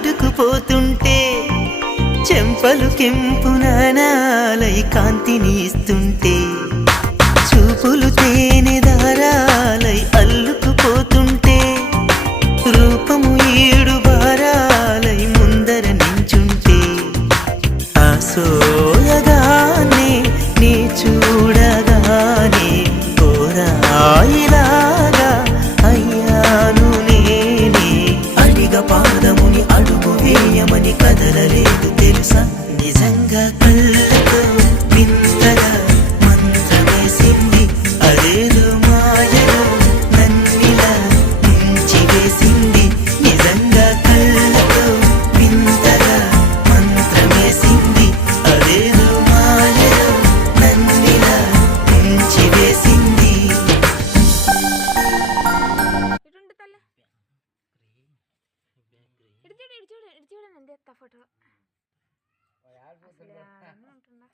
నాటుకుపోతుంటే చెంపలు కెంపు నానాలై కాంతిని ఇస్తుంటే చూపులు తేనె దారాలై అల్లుకుపోతుంటే రూపము ఈడు బారాలై ముందర నించుంటే ఆ సోయగానే నీ చూడగానే కోరాయిలాగా అయ్యాను నేనే అడిగ పాదముని అడుగు వేయమని కదలలేదు తెలుసా నిజంగా కళ్ళతో వింతగా మంత్రమేసింది అదేదో మాయలో నన్నిలా ముంచి వేసింది నిజంగా కళ్ళతో వింతగా మంత్రమేసింది అదేదో మాయలో నన్నిలా ముంచి వేసింది. ఇటుండి తల్లి ఇటు చూడండి ఫోటో అసలు ఉంటుందా